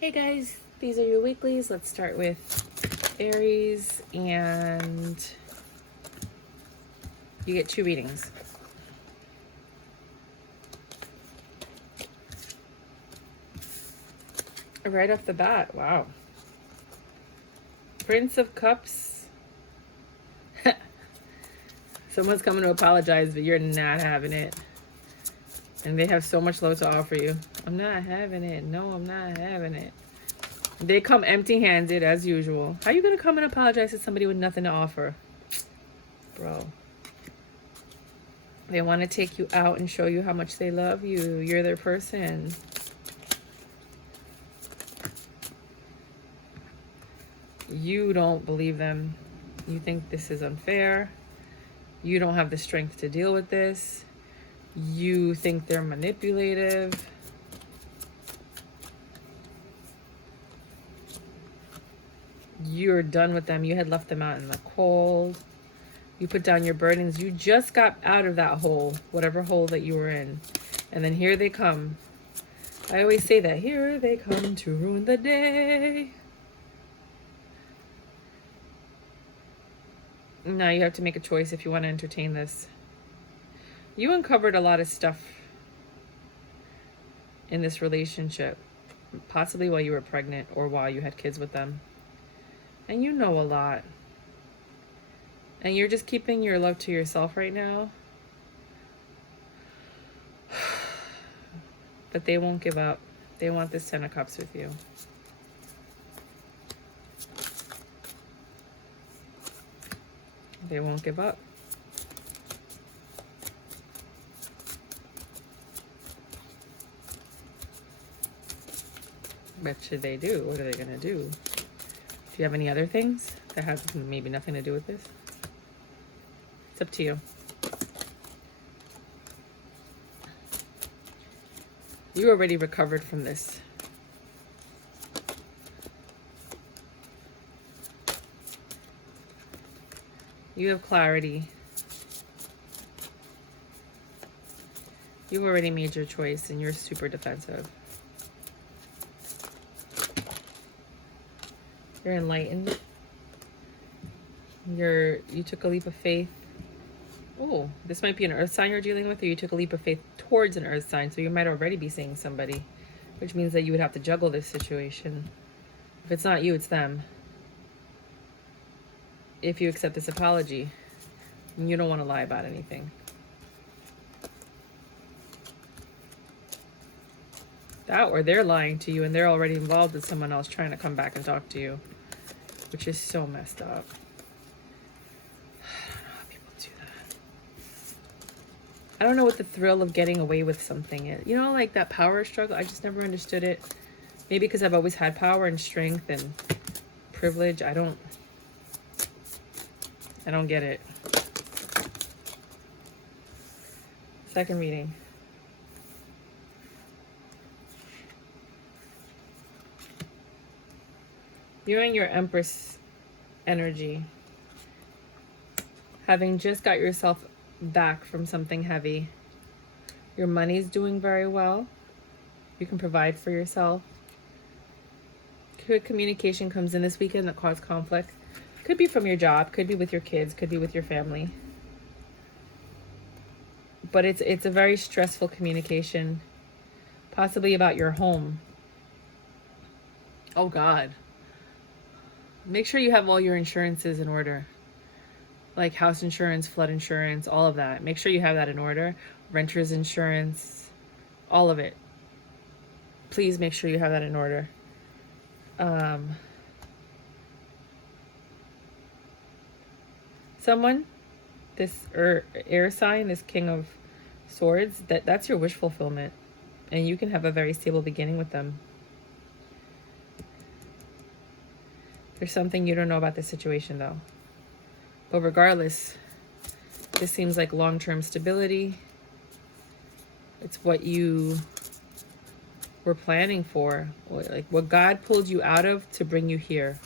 Hey guys, these are your weeklies. Let's start with Aries, and you get 2 readings. Right off the bat, wow. Prince of Cups. Someone's coming to apologize, but you're not having it. And they have so much love to offer you. I'm not having it. No, I'm not having it. They come empty-handed as usual. How are you going to come and apologize to somebody with nothing to offer? Bro. They want to take you out and show you how much they love you. You're their person. You don't believe them. You think this is unfair. You don't have the strength to deal with this. You think they're manipulative. You're done with them. You had left them out in the cold. You put down your burdens. You just got out of that hole, whatever hole that you were in. And then here they come. I always say that. Here they come to ruin the day. Now you have to make a choice if you want to entertain this. You uncovered a lot of stuff in this relationship, possibly while you were pregnant or while you had kids with them. And you know a lot. And you're just keeping your love to yourself right now. But they won't give up. They want this 10 of Cups with you. They won't give up. What should they do? What are they going to do? Do you have any other things that have maybe nothing to do with this? It's up to you. You already recovered from this. You have clarity. You've already made your choice and you're super defensive. You're enlightened. You took a leap of faith. Oh, this might be an earth sign you're dealing with, or you took a leap of faith towards an earth sign. So you might already be seeing somebody, which means that you would have to juggle this situation. If it's not you, it's them. If you accept this apology, you don't want to lie about anything. That, or they're lying to you and they're already involved with someone else trying to come back and talk to you, which is so messed up. I don't know how people do that. I don't know what the thrill of getting away with something is. You know, like that power struggle. I just never understood it. Maybe because I've always had power and strength and privilege. I don't get it. Second reading. You're in your Empress energy. Having just got yourself back from something heavy. Your money's doing very well. You can provide for yourself. Good communication comes in this weekend that caused conflict. Could be from your job, could be with your kids, could be with your family. But it's a very stressful communication, possibly about your home. Oh God. Make sure you have all your insurances in order. Like house insurance, flood insurance, all of that. Make sure you have that in order. Renter's insurance, all of it. Please make sure you have that in order. Someone, this air sign, this King of Swords, that's your wish fulfillment. And you can have a very stable beginning with them. There's something you don't know about this situation though. But regardless, this seems like long-term stability. It's what you were planning for. Like what God pulled you out of to bring you here.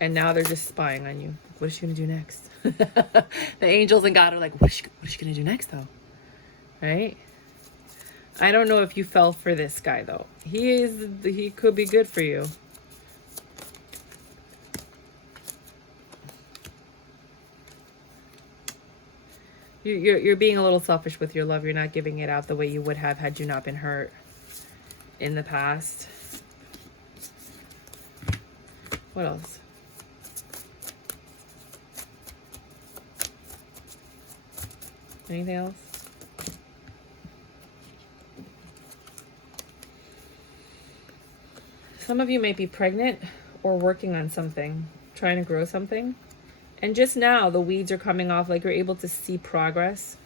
And now they're just spying on you. What is she going to do next? The angels and God are like, what is she going to do next though? Right? I don't know if you fell for this guy though. He could be good for you. You're being a little selfish with your love. You're not giving it out the way you would have had you not been hurt in the past. What else? Anything else? Some of you might be pregnant or working on something, trying to grow something. And just now, the weeds are coming off, like you're able to see progress.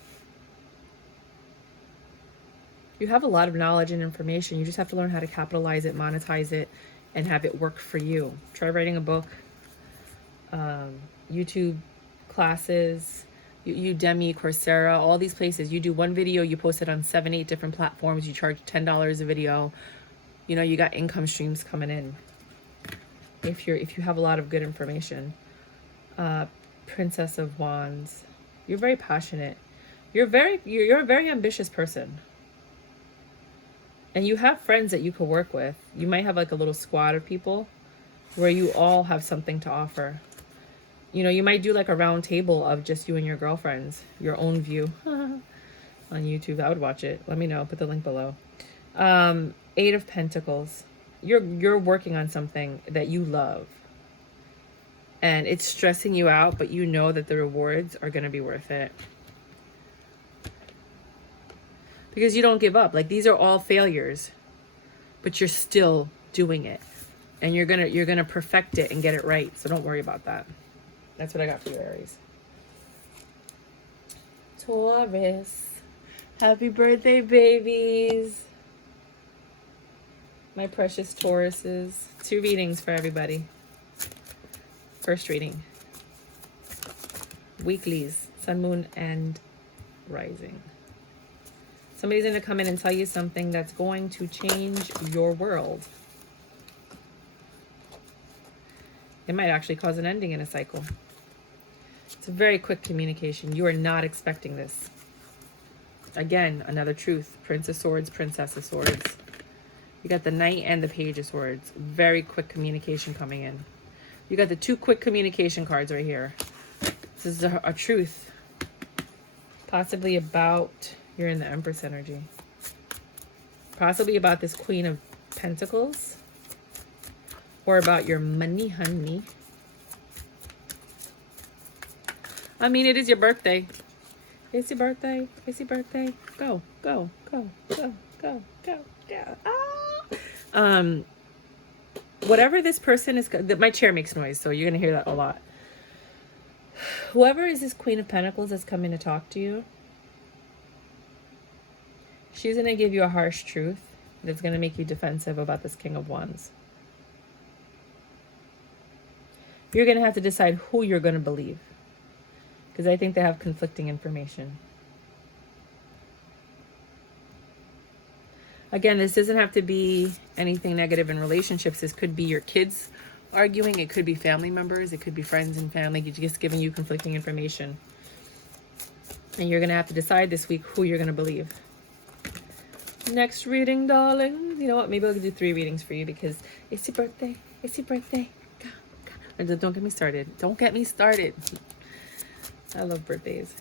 You have a lot of knowledge and information. You just have to learn how to capitalize it, monetize it, and have it work for you. Try writing a book, YouTube classes, Udemy, Coursera, all these places. You do one video, you post it on 7, 8 different platforms. You charge $10 a video. You know, you got income streams coming in. If you have a lot of good information. Princess of Wands. You're very passionate. You're a very ambitious person. And you have friends that you could work with. You might have like a little squad of people where you all have something to offer. You know, you might do like a round table of just you and your girlfriends, your own view on YouTube. I would watch it. Let me know. Put the link below. 8 of Pentacles. You're working on something that you love. And it's stressing you out, but you know that the rewards are going to be worth it. Because you don't give up. Like, these are all failures, but you're still doing it. And you're gonna perfect it and get it right. So don't worry about that. That's what I got for you, Aries. Taurus. Happy birthday, babies. My precious Tauruses. 2 readings for everybody. First reading. Weeklies. Sun, moon, and rising. Somebody's going to come in and tell you something that's going to change your world. It might actually cause an ending in a cycle. It's a very quick communication. You are not expecting this. Again, another truth. Prince of Swords, Princess of Swords. You got the Knight and the Page of Swords. Very quick communication coming in. You got the 2 quick communication cards right here. This is a truth. Possibly about, you're in the Empress energy. Possibly about this Queen of Pentacles. Or about your money, honey. I mean, it is your birthday. It's your birthday. It's your birthday. Go, go, go, go, go, go, go. Ah! Whatever this person is, my chair makes noise, so you're going to hear that a lot. Whoever is this Queen of Pentacles that's coming to talk to you, she's going to give you a harsh truth that's going to make you defensive about this King of Wands. You're going to have to decide who you're going to believe, because I think they have conflicting information. Again, this doesn't have to be anything negative in relationships. This could be your kids arguing. It could be family members. It could be friends and family just giving you conflicting information. And you're going to have to decide this week who you're going to believe. Next reading, darling. You know what? Maybe I'll do 3 readings for you because it's your birthday. It's your birthday. Go, go. Don't get me started. Don't get me started. I love birthdays.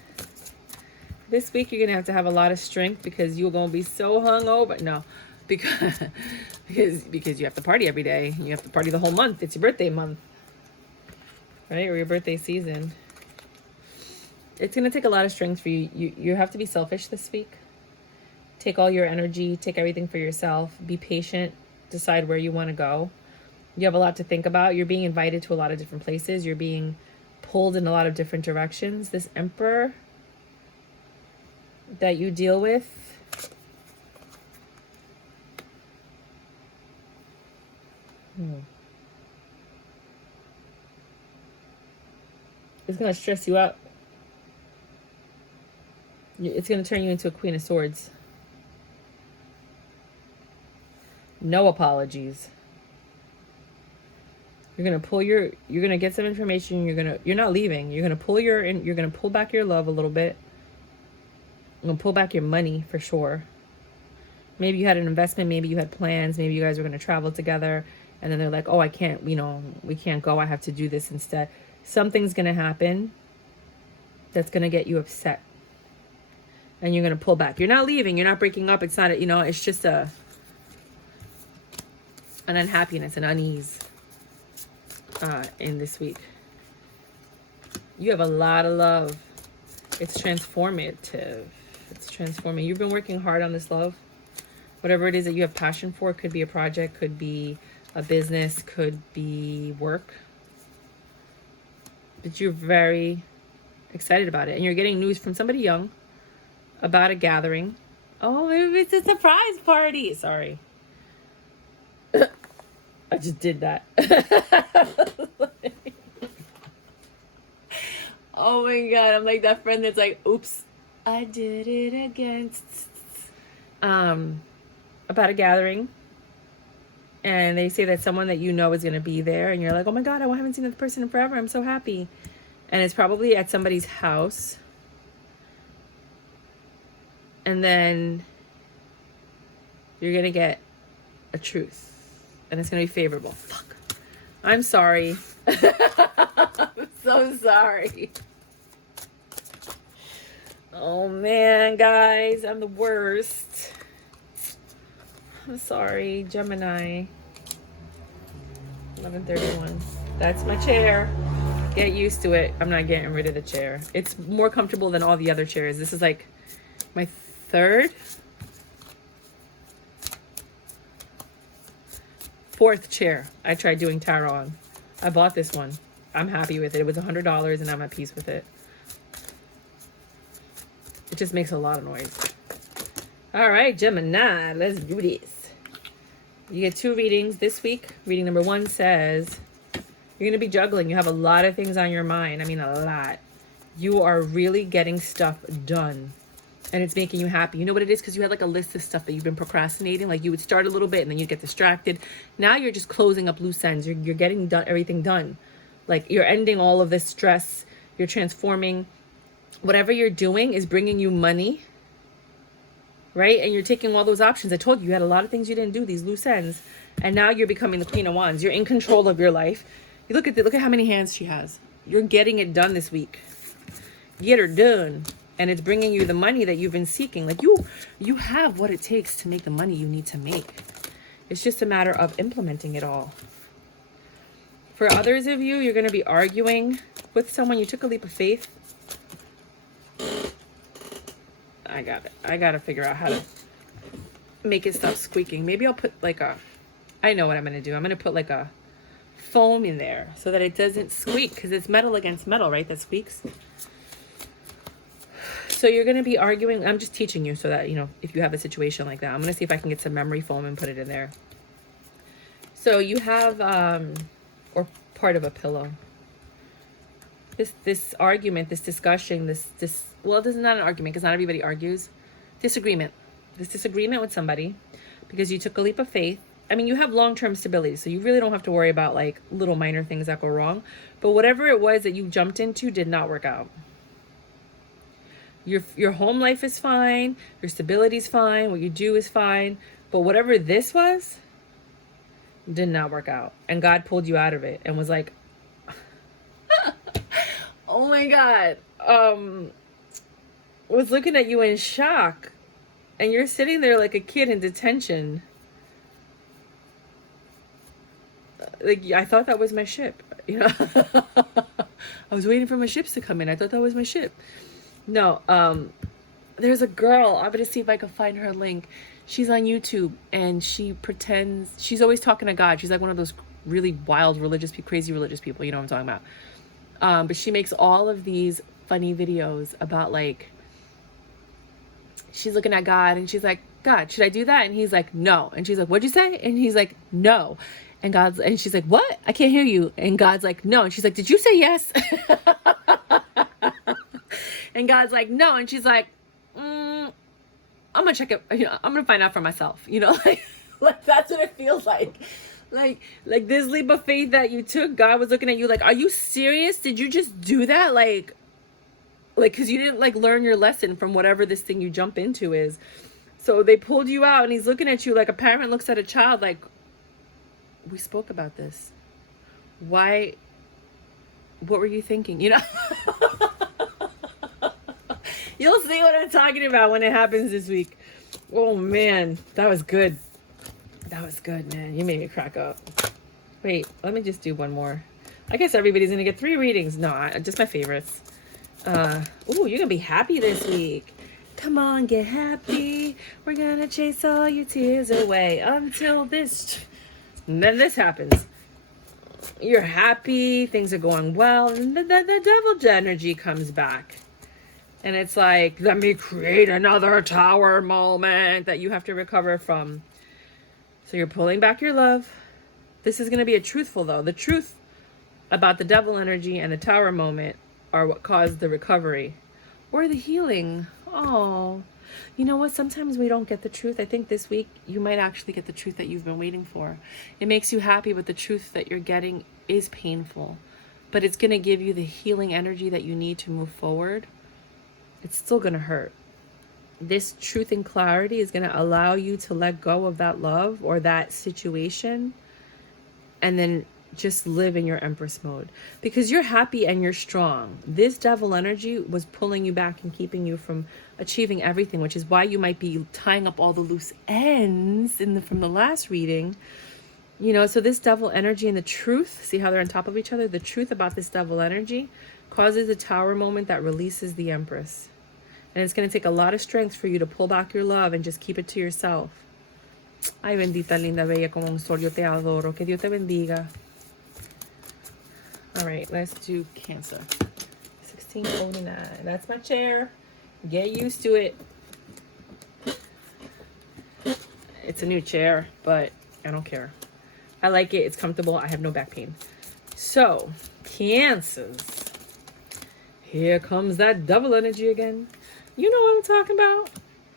This week, you're going to have a lot of strength because you're going to be so hungover. No, because you have to party every day. You have to party the whole month. It's your birthday month, right? Or your birthday season. It's going to take a lot of strength for you. You have to be selfish this week. Take all your energy. Take everything for yourself. Be patient. Decide where you want to go. You have a lot to think about. You're being invited to a lot of different places. You're being pulled in a lot of different directions. This Emperor that you deal with, it's going to stress you out. It's going to turn you into a Queen of Swords. No apologies. You're going to get some information. You're not leaving. You're going to pull back your love a little bit. I'm going to pull back your money for sure. Maybe you had an investment, maybe you had plans, maybe you guys were going to travel together, and then they're like, oh, I can't, we can't go, I have to do this instead. Something's going to happen that's going to get you upset. And you're going to pull back. You're not leaving, you're not breaking up, it's not, it's just an unhappiness, an unease in this week. You have a lot of love. It's transformative. It's transforming. You've been working hard on this love. Whatever it is that you have passion for, could be a project, could be a business, could be work. But you're very excited about it. And you're getting news from somebody young about a gathering. Oh, maybe it's a surprise party. Sorry. I just did that. Oh my God. I'm like that friend that's like, oops, I did it again. About a gathering. And they say that someone that you know is going to be there. And you're like, oh my God, I haven't seen that person in forever. I'm so happy. And it's probably at somebody's house. And then you're going to get a truth. And it's going to be favorable. Fuck. I'm sorry. I'm so sorry. Oh man, guys, I'm the worst. I'm sorry, Gemini. 11:31. That's my chair. Get used to it. I'm not getting rid of the chair. It's more comfortable than all the other chairs. This is like my fourth chair I tried doing tarot on. I bought this one. I'm happy with it. It was $100 and I'm at peace with it. It just makes a lot of noise. All right, Gemini, let's do this. You get 2 readings this week. Reading number 1 says, you're going to be juggling. You have a lot of things on your mind. I mean, a lot. You are really getting stuff done. And it's making you happy. You know what it is? Because you had like a list of stuff that you've been procrastinating. Like you would start a little bit and then you'd get distracted. Now you're just closing up loose ends. You're getting everything done. Like you're ending all of this stress. You're transforming. Whatever you're doing is bringing you money. Right? And you're taking all those options. I told you, you had a lot of things you didn't do, these loose ends. And now you're becoming the Queen of Wands. You're in control of your life. You look at how many hands she has. You're getting it done this week. Get her done. And it's bringing you the money that you've been seeking. Like you have what it takes to make the money you need to make. It's just a matter of implementing it all. For others of you, you're going to be arguing with someone. You took a leap of faith. I got to figure out how to make it stop squeaking. Maybe I'll put like I know what I'm going to do. I'm going to put like a foam in there so that it doesn't squeak, because it's metal against metal, right? That squeaks. So you're going to be arguing. I'm just teaching you so that, if you have a situation like that, I'm going to see if I can get some memory foam and put it in there. So you have, or part of a pillow. This argument, this discussion, well, this is not an argument because not everybody argues. Disagreement. This disagreement with somebody because you took a leap of faith. I mean, you have long-term stability, so you really don't have to worry about like little minor things that go wrong. But whatever it was that you jumped into did not work out. Your home life is fine. Your stability is fine. What you do is fine. But whatever this was did not work out. And God pulled you out of it and was like, oh my God. Was looking at you in shock. And you're sitting there like a kid in detention. Like, I thought that was my ship. I was waiting for my ships to come in. I thought that was my ship. No, there's a girl. I'm going to see if I can find her link. She's on YouTube and she pretends, she's always talking to God. She's like one of those really wild crazy religious people. You know what I'm talking about? But she makes all of these funny videos about like, she's looking at God and she's like, God, should I do that? And he's like, no. And she's like, what'd you say? And he's like, no. And she's like, what? I can't hear you. And God's like, no. And she's like, did you say yes? And God's like, no. And she's like, I'm gonna check it. I'm gonna find out for myself. Like that's what it feels like. Like this leap of faith that you took, God was looking at you like, are you serious? Did you just do that? Like, cause you didn't like learn your lesson from whatever this thing you jump into is. So they pulled you out, and he's looking at you like a parent looks at a child like, we spoke about this. Why? What were you thinking? You know? You'll see what I'm talking about when it happens this week. Oh, man. That was good. That was good, man. You made me crack up. Wait, let me just do one more. I guess everybody's going to get 3 readings. No, just my favorites. Ooh, you're going to be happy this week. Come on, get happy. We're going to chase all your tears away until this. And then this happens. You're happy. Things are going well. And the devil's energy comes back. And it's like, let me create another tower moment that you have to recover from. So you're pulling back your love. This is going to be a truthful, though. The truth about the devil energy and the tower moment are what caused the recovery. Or the healing. Oh, you know what? Sometimes we don't get the truth. I think this week you might actually get the truth that you've been waiting for. It makes you happy, but the truth that you're getting is painful. But it's going to give you the healing energy that you need to move forward. It's still going to hurt. This truth and clarity is going to allow you to let go of that love or that situation and then just live in your Empress mode, because you're happy and you're strong. This devil energy was pulling you back and keeping you from achieving everything, which is why you might be tying up all the loose ends from the last reading. You know, so this devil energy and the truth, see how they're on top of each other? The truth about this devil energy causes a tower moment that releases the Empress. And it's going to take a lot of strength for you to pull back your love and just keep it to yourself. Ay, bendita, linda, bella, como un sol, yo te adoro. Que Dios te bendiga. All right, let's do Cancer. 1649. That's my chair. Get used to it. It's a new chair, but I don't care. I like it. It's comfortable. I have no back pain. So, Cancers. Here comes that double energy again. You know what I'm talking about?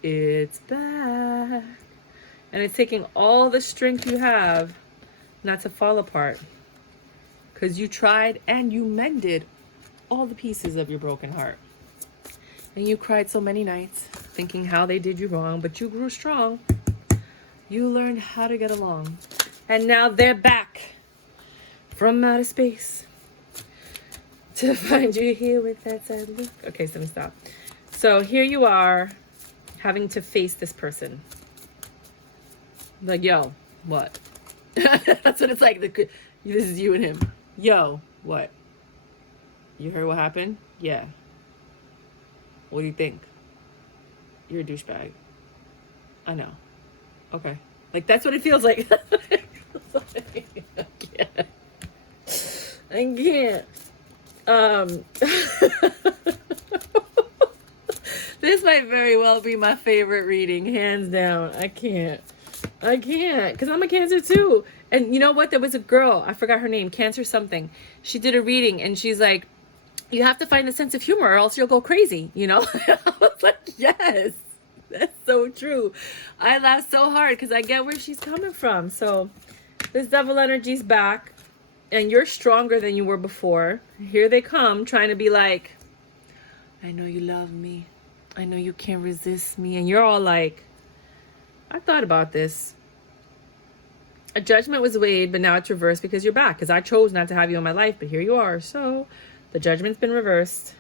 It's back. And it's taking all the strength you have not to fall apart. Because you tried and you mended all the pieces of your broken heart. And you cried so many nights thinking how they did you wrong, but you grew strong. You learned how to get along. And now they're back from outer space to find you here with that sad look. Okay, so let me stop. So here you are having to face this person. Like, yo, what? That's what it's like. This is you and him. Yo, what? You heard what happened? Yeah. What do you think? You're a douchebag. I know. Okay. Like, that's what it feels like. I can't. This might very well be my favorite reading, hands down. I can't. Because I'm a Cancer too. And you know what? There was a girl, I forgot her name, Cancer something. She did a reading and she's like, you have to find a sense of humor or else you'll go crazy, you know? I was like, yes, that's so true. I laughed so hard because I get where she's coming from. So this devil energy's back and you're stronger than you were before. Here they come trying to be like, I know you love me. I know you can't resist me. And you're all like, I thought about this. A judgment was weighed, but now it's reversed because you're back. Because I chose not to have you in my life, but here you are. So the judgment's been reversed.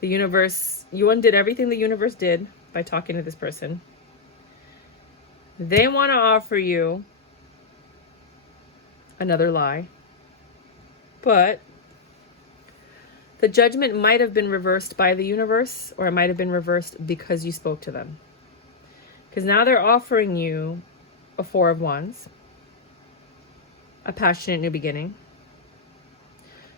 The universe, you undid everything the universe did by talking to this person. They want to offer you another lie. But the judgment might have been reversed by the universe, or it might have been reversed because you spoke to them. Because now they're offering you a 4 of Wands, a passionate new beginning.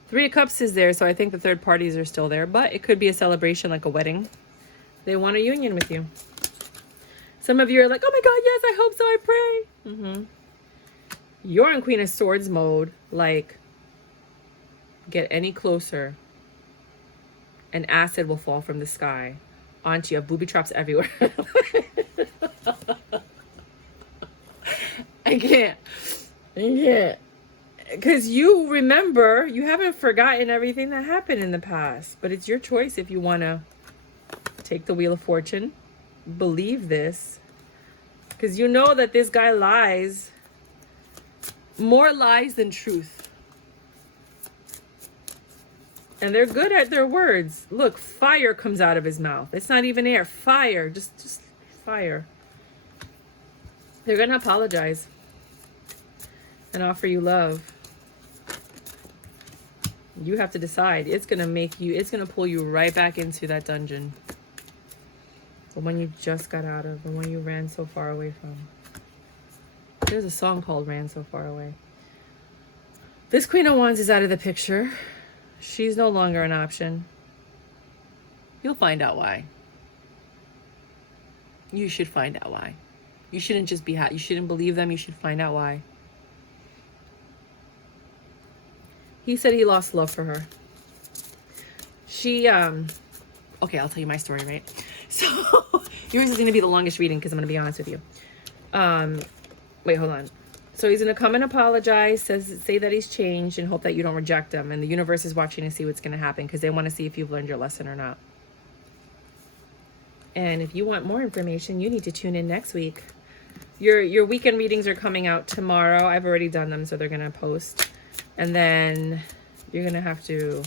3 of Cups is there, so I think the third parties are still there, but it could be a celebration like a wedding. They want a union with you. Some of you are like, oh my God, yes, I hope so, I pray. You're in Queen of Swords mode, like, get any closer and acid will fall from the sky onto you. Booby traps everywhere. I can't. Because you remember, you haven't forgotten everything that happened in the past. But it's your choice if you want to take the Wheel of Fortune believe this, because you know that this guy lies. More lies than truth. And they're good at their words. Look, fire comes out of his mouth. It's not even air. Fire. Just fire. They're going to apologize and offer you love. You have to decide. It's going to pull you right back into that dungeon. The one you just got out of. The one you ran so far away from. There's a song called Ran So Far Away. This Queen of Wands is out of the picture. She's no longer an option. You'll find out why. You should find out why. You shouldn't just be you shouldn't believe them. You should find out why. He said he lost love for her. She, okay, I'll tell you my story, right? So, yours is going to be the longest reading because I'm going to be honest with you. Wait, hold on. So he's going to come and apologize, say that he's changed, and hope that you don't reject him. And the universe is watching to see what's going to happen because they want to see if you've learned your lesson or not. And if you want more information, you need to tune in next week. Your weekend readings are coming out tomorrow. I've already done them, so they're going to post. And then you're going to have to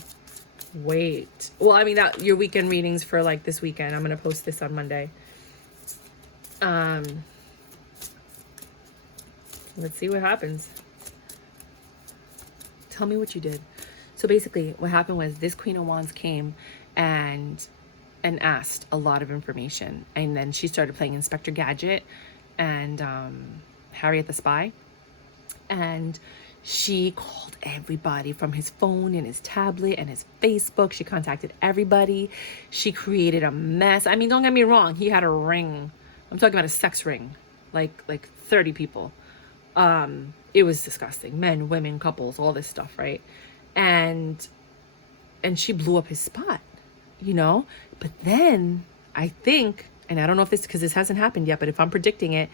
wait. Well, I mean, your weekend readings for like this weekend. I'm going to post this on Monday. Let's see what happens. Tell me what you did. So basically what happened was this Queen of Wands came and asked a lot of information. And then she started playing Inspector Gadget and Harriet the Spy. And she called everybody from his phone and his tablet and his Facebook. She contacted everybody. She created a mess. I mean, don't get me wrong. He had a ring. I'm talking about a sex ring. Like 30 people. It was disgusting. Men, women, couples, all this stuff, right? And she blew up his spot, you know? But then I think, and I don't know if this, because this hasn't happened yet, but if I'm predicting it,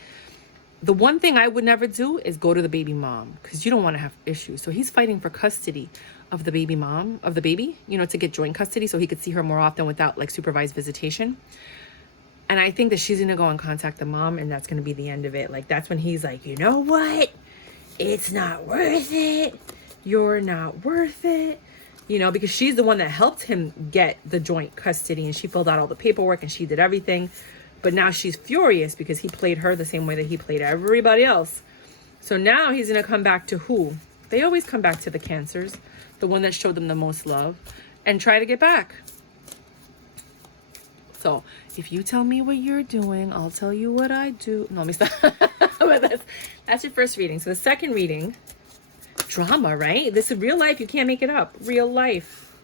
the one thing I would never do is go to the baby mom, because you don't want to have issues. So he's fighting for custody of the baby mom, of the baby, you know, to get joint custody so he could see her more often without like supervised visitation. And I think that she's going to go and contact the mom, and that's going to be the end of it. Like, that's when he's like, you know what? It's not worth it. You're not worth it. You know, because she's the one that helped him get the joint custody, and she filled out all the paperwork and she did everything. But now she's furious because he played her the same way that he played everybody else. So now he's going to come back to who? They always come back to the Cancers, the one that showed them the most love, and try to get back. So if you tell me what you're doing, I'll tell you what I do. No, let me stop. But that's your first reading. So the second reading, drama, right? This is real life. You can't make it up. Real life.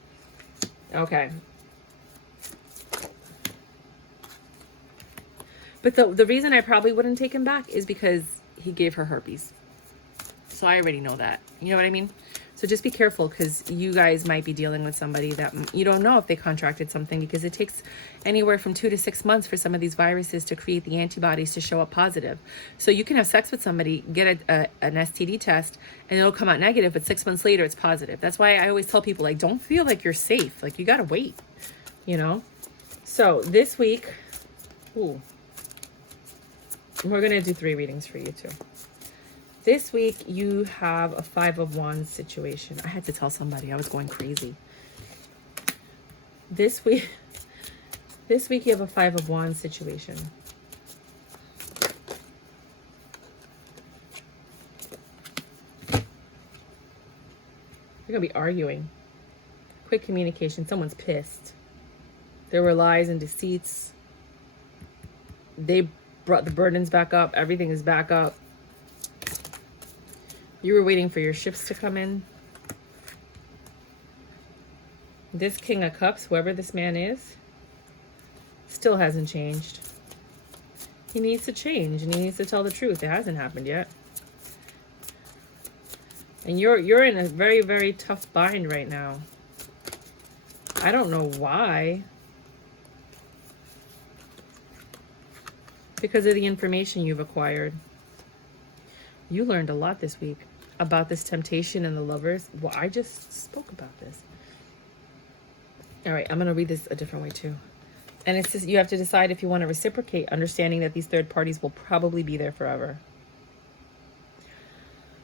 Okay. But the reason I probably wouldn't take him back is because he gave her herpes. So I already know that. You know what I mean? So just be careful, because you guys might be dealing with somebody that you don't know if they contracted something, because it takes anywhere from 2 to 6 months for some of these viruses to create the antibodies to show up positive. So you can have sex with somebody, get an STD test, and it'll come out negative, but 6 months later it's positive. That's why I always tell people, like, don't feel like you're safe. Like, you got to wait, you know? So this week, we're going to do 3 readings for you too. This week, you have a 5 of Wands situation. I had to tell somebody. I was going crazy. This week you have a 5 of Wands situation. You're going to be arguing. Quick communication. Someone's pissed. There were lies and deceits. They brought the burdens back up. Everything is back up. You were waiting for your ships to come in. This King of Cups, whoever this man is, still hasn't changed. He needs to change, and he needs to tell the truth. It hasn't happened yet. And you're in a very, very tough bind right now. I don't know why. Because of the information you've acquired. You learned a lot this week about this temptation and the lovers. Well, I just spoke about this. All right, I'm going to read this a different way too. And it's just, you have to decide if you want to reciprocate, understanding that these third parties will probably be there forever.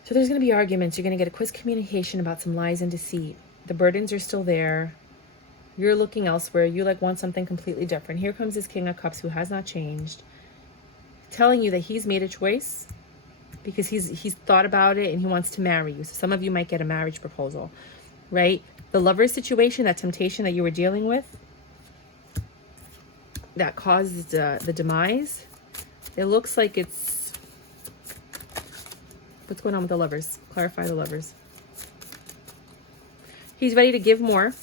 So there's going to be arguments. You're going to get a quick communication about some lies and deceit. The burdens are still there. You're looking elsewhere. You like want something completely different. Here comes this King of Cups who has not changed, telling you that he's made a choice because he's thought about it and he wants to marry you. So some of you might get a marriage proposal, right? The lover situation, that temptation that you were dealing with, that caused the demise, it looks like it's... What's going on with the lovers? Clarify the lovers. He's ready to give more.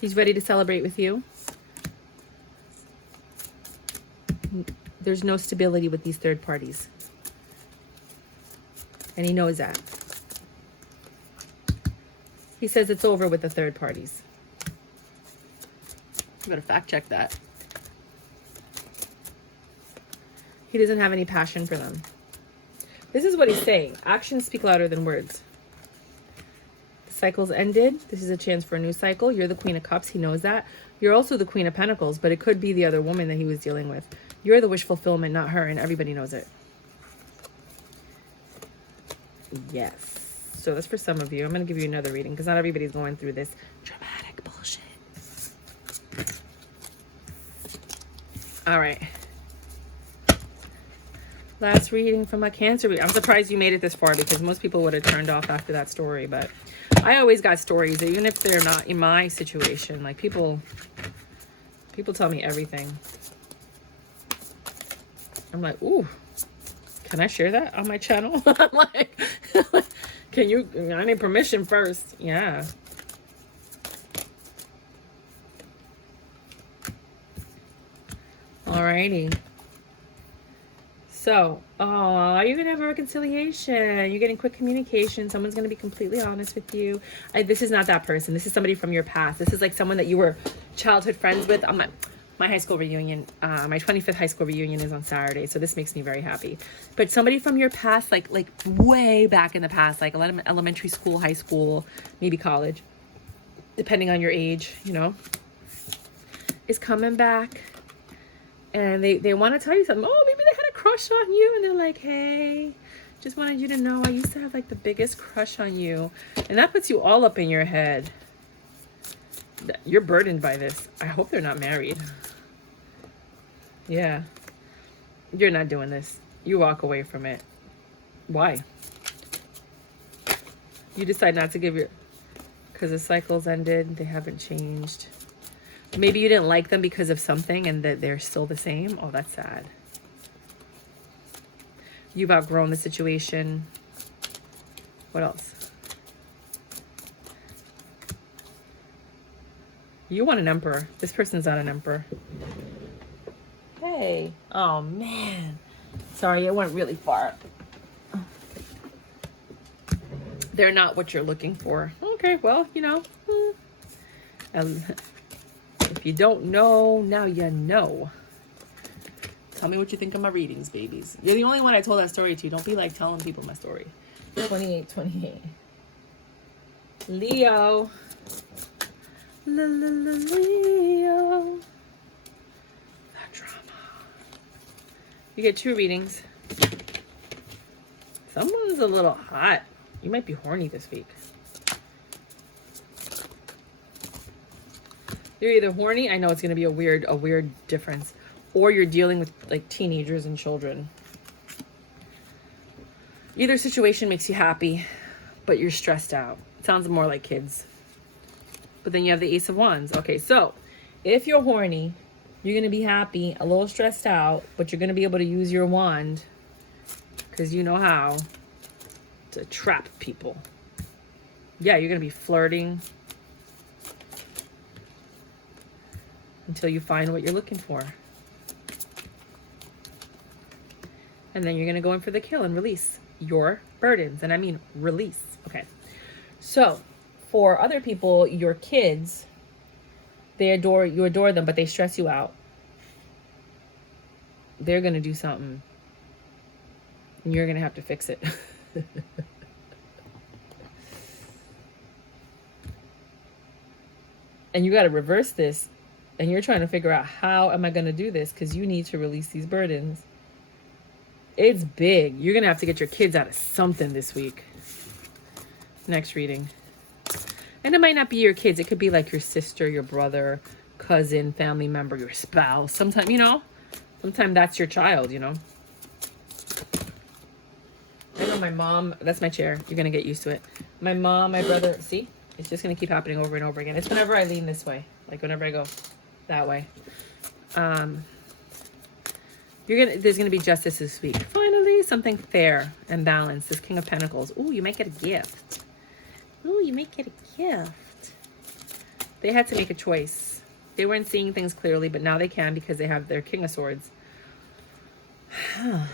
He's ready to celebrate with you. There's no stability with these third parties. And he knows that. He says it's over with the third parties. You better fact check that. He doesn't have any passion for them. This is what he's saying. Actions speak louder than words. The cycle's ended. This is a chance for a new cycle. You're the Queen of Cups. He knows that. You're also the Queen of Pentacles, but it could be the other woman that he was dealing with. You're the wish fulfillment, not her, and everybody knows it. Yes. So that's for some of you. I'm going to give you another reading because not everybody's going through this dramatic bullshit. All right. Last reading from my Cancer. I'm surprised you made it this far because most people would have turned off after that story. But I always got stories, even if they're not in my situation. Like people tell me everything. I'm like, ooh, can I share that on my channel? I'm like, can you? I need permission first. Yeah. Alrighty. So, you're going to have a reconciliation. You're getting quick communication. Someone's going to be completely honest with you. This is not that person. This is somebody from your past. This is like someone that you were childhood friends with. My high school reunion, my 25th high school reunion is on Saturday. So this makes me very happy. But somebody from your past, like way back in the past, like elementary school, high school, maybe college, depending on your age, you know, is coming back. And they want to tell you something. Oh, maybe they had a crush on you. And they're like, hey, just wanted you to know I used to have like the biggest crush on you. And that puts you all up in your head. You're burdened by this. I hope they're not married. Yeah. You're not doing this. You walk away from it. Why? You decide not to give your... Because the cycle's ended. They haven't changed. Maybe you didn't like them because of something and that they're still the same. Oh, that's sad. You've outgrown the situation. What else? You want an emperor. This person's not an emperor. Hey. Oh, man. Sorry, it went really far. They're not what you're looking for. Okay, well, you know. If you don't know, now you know. Tell me what you think of my readings, babies. You're the only one I told that story to. Don't be like telling people my story. 28. Leo. Leo. That drama. You get 2 readings. Someone's a little hot. You might be horny this week. You're either horny, I know it's going to be a weird difference, or you're dealing with like teenagers and children. Either situation makes you happy, but you're stressed out. It sounds more like kids. But then you have the Ace of Wands. Okay, so if you're horny, you're going to be happy, a little stressed out, but you're going to be able to use your wand because you know how to trap people. Yeah, you're going to be flirting until you find what you're looking for. And then you're going to go in for the kill and release your burdens. And I mean release. Okay. So for other people, your kids, you adore them, but they stress you out. They're going to do something and you're going to have to fix it. And you got to reverse this And you're trying to figure out, how am I going to do this? Because you need to release these burdens. It's big. You're going to have to get your kids out of something this week. Next reading. And it might not be your kids. It could be like your sister, your brother, cousin, family member, your spouse. Sometimes, you know, sometimes that's your child, you know. I know my mom, that's my chair. You're going to get used to it. My mom, my brother, see? It's just going to keep happening over and over again. It's whenever I lean this way. Like whenever I go that way. There's gonna be justice this week. Finally, something fair and balanced. This King of Pentacles. Ooh, you might get a gift. Ooh, you might get a gift. They had to make a choice. They weren't seeing things clearly, but now they can because they have their King of Swords. You're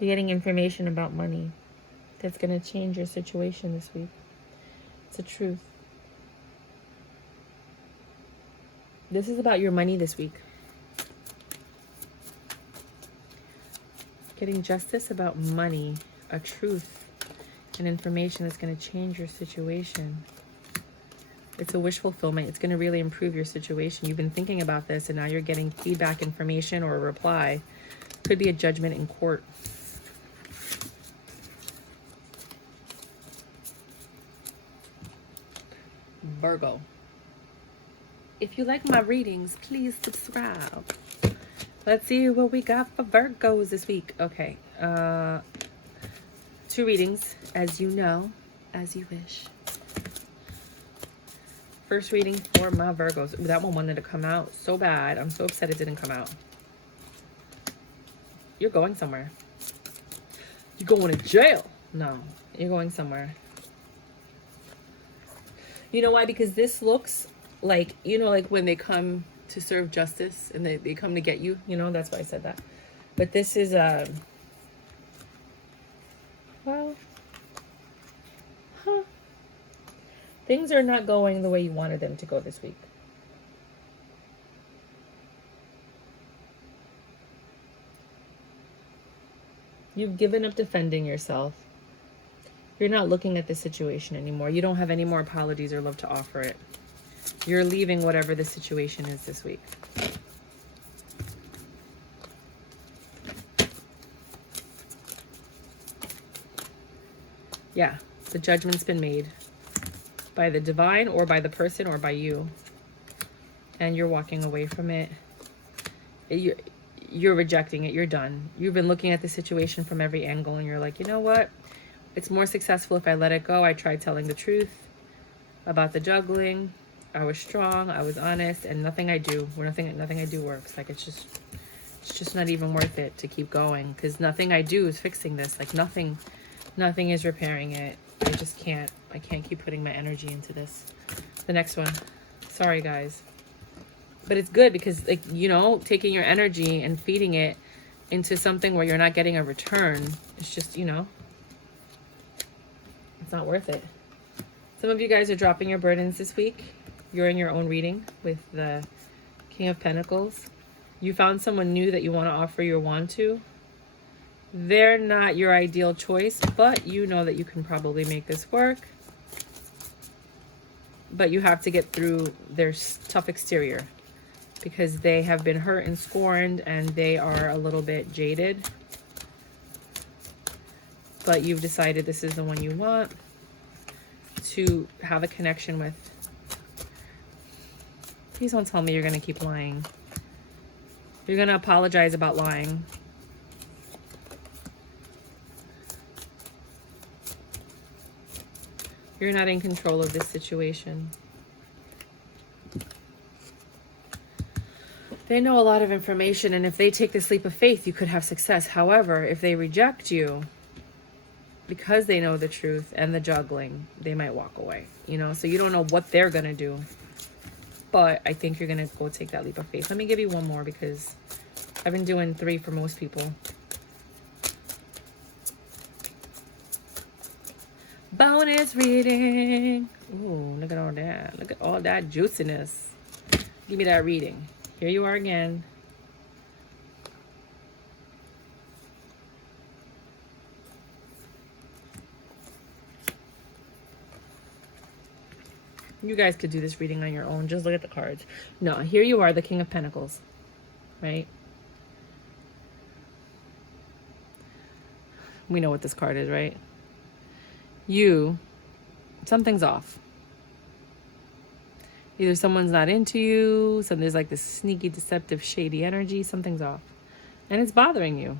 getting information about money that's gonna change your situation this week. It's the truth. This is about your money this week. Getting justice about money, a truth, and information that's going to change your situation. It's a wish fulfillment. It's going to really improve your situation. You've been thinking about this, and now you're getting feedback, information, or a reply. Could be a judgment in court. Virgo. If you like my readings, please subscribe. Let's see what we got for Virgos this week. Okay. 2 readings, as you know, as you wish. First reading for my Virgos. Ooh, that one wanted to come out so bad. I'm so upset it didn't come out. You're going somewhere. You're going to jail. No, you're going somewhere. You know why? Because this looks like, you know, like when they come to serve justice and they come to get you, you know, that's why I said that. But this is, well, things are not going the way you wanted them to go this week. You've given up defending yourself. You're not looking at the situation anymore. You don't have any more apologies or love to offer it. You're leaving whatever the situation is this week. Yeah, the judgment's been made by the divine or by the person or by you. And you're walking away from it. You're rejecting it. You're done. You've been looking at the situation from every angle and you're like, you know what? It's more successful if I let it go. I tried telling the truth about the juggling. I was strong, I was honest, and nothing I do works. Like it's just not even worth it to keep going because nothing I do is fixing this. Like nothing is repairing it. I can't keep putting my energy into this. The next one. Sorry guys. But it's good because, like, you know, taking your energy and feeding it into something where you're not getting a return, it's just, you know, it's not worth it. Some of you guys are dropping your burdens this week. You're in your own reading with the King of Pentacles. You found someone new that you want to offer your wand to. They're not your ideal choice, but you know that you can probably make this work. But you have to get through their tough exterior because they have been hurt and scorned and they are a little bit jaded. But you've decided this is the one you want to have a connection with. Please don't tell me you're going to keep lying. You're going to apologize about lying. You're not in control of this situation. They know a lot of information, and if they take this leap of faith, you could have success. However, if they reject you, because they know the truth and the juggling, they might walk away, you know? So you don't know what they're going to do. But I think you're going to go take that leap of faith. Let me give you one more because I've been doing 3 for most people. Bonus reading. Ooh, look at all that. Look at all that juiciness. Give me that reading. Here you are again. You guys could do this reading on your own. Just look at the cards. No, here you are, the King of Pentacles, right? We know what this card is, right? Something's off. Either someone's not into you, so there's like this sneaky, deceptive, shady energy. Something's off. And it's bothering you.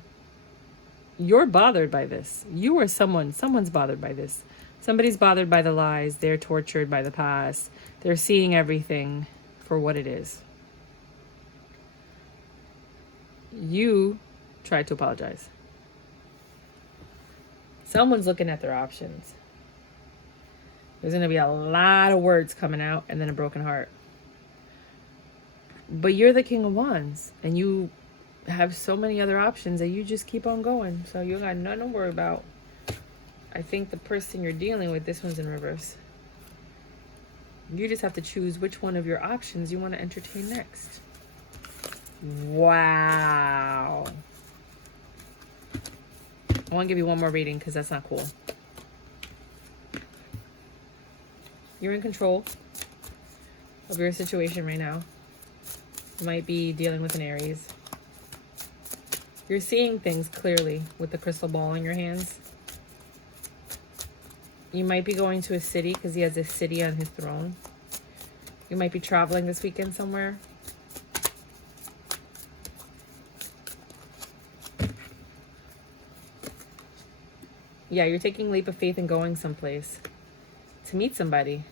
You're bothered by this. You or someone's bothered by this. Somebody's bothered by the lies. They're tortured by the past. They're seeing everything for what it is. You tried to apologize. Someone's looking at their options. There's going to be a lot of words coming out and then a broken heart. But you're the King of Wands, and you have so many other options that you just keep on going. So you got nothing to worry about. I think the person you're dealing with, this one's in reverse. You just have to choose which one of your options you want to entertain next. Wow. I want to give you one more reading because that's not cool. You're in control of your situation right now. You might be dealing with an Aries. You're seeing things clearly with the crystal ball in your hands. You might be going to a city because he has a city on his throne. You might be traveling this weekend somewhere. Yeah, you're taking a leap of faith and going someplace to meet somebody